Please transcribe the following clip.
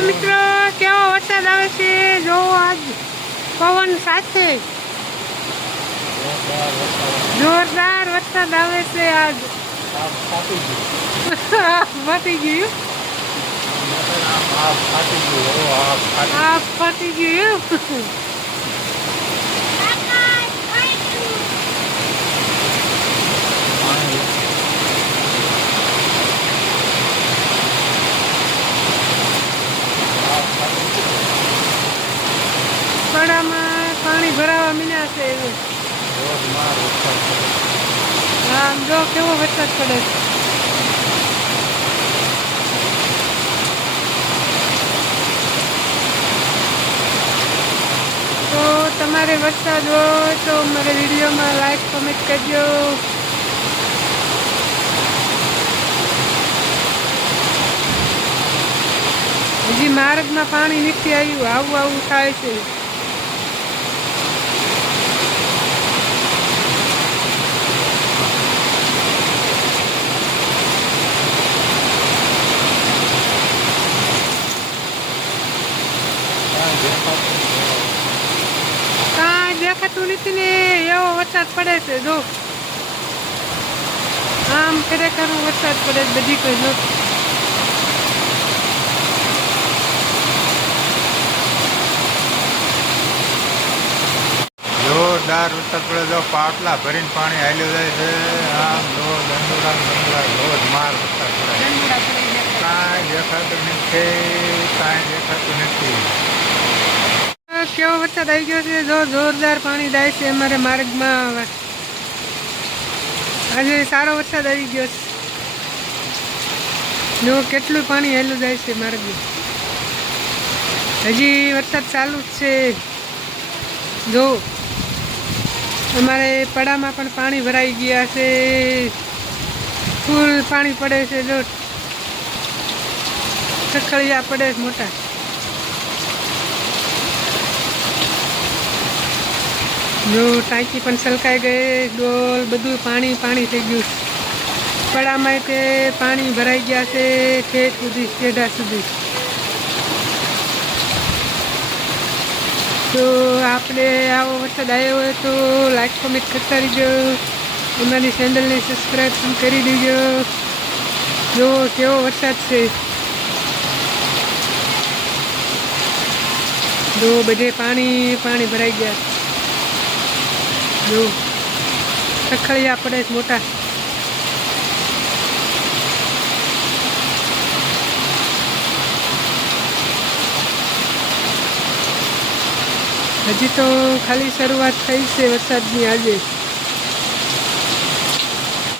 મિત્રો કેવો વરસાદ આવે છે? જો આજ પવન સાથે. જોરદાર વરસાદ આવે છે આજ. ફાટી ગયું. આ ફાટી ગયું પડામાં પાણી ભરાવા મીના છે એવું. આમ જો કેવો વરસાદ પડે છે. તો તમારે વરસાદ હોય તો મારા વિડીયોમાં લાઈક કમેન્ટ કરજો. હજી માર્ગમાં પાણી નીકળી આવ્યું, આવું આવું થાય છે. કાંઈ દેખાતું નથી ને એવો વરસાદ પડે છે જો. આમ ખરેખર વરસાદ પડે બધી કોઈ જો જોરદાર વરસાદ પડે જો પાટલા ભરીને પાણી હાલ્યું જાય છે આમ જો દંડુડા દંડુડા રોજ માર વરસાદ પડે કાંઈ દેખાતું નથી કાંઈ દેખાતું નથી. વરસાદ આવી ગયો છે, જો જોરદાર પાણી જાય છે અમારે માર્ગમાં આજે સારો વરસાદ આવી ગયો છે. જો કેટલું પાણી હેલું જાય છે માર્ગમાં. હજી વરસાદ ચાલુ જ છે. જો અમારે પડામાં પણ પાણી ભરાઈ ગયા છે. ફૂલ પાણી પડે છે, જો. ખખડિયા પડે મોટા. જો ટાંકી પણ છલકાઈ ગઈ, ડોલ બધું પાણી પાણી થઈ ગયું પડામાં કે પાણી ભરાઈ ગયા છે ખેત સુધી છેડા સુધી. તો આપણે આવો વરસાદ આવ્યો હોય તો લાઈક કોમેન્ટ કરતા રહીજો. અમારી ચેનલને સબસ્ક્રાઈબ કરી દેજો. જો કેવો વરસાદ છે. જો બધે પાણી પાણી ભરાઈ ગયા જો ખખડિયા પડે છે મોટા. હજી તો ખાલી શરૂઆત થઈ છે વરસાદની આજે.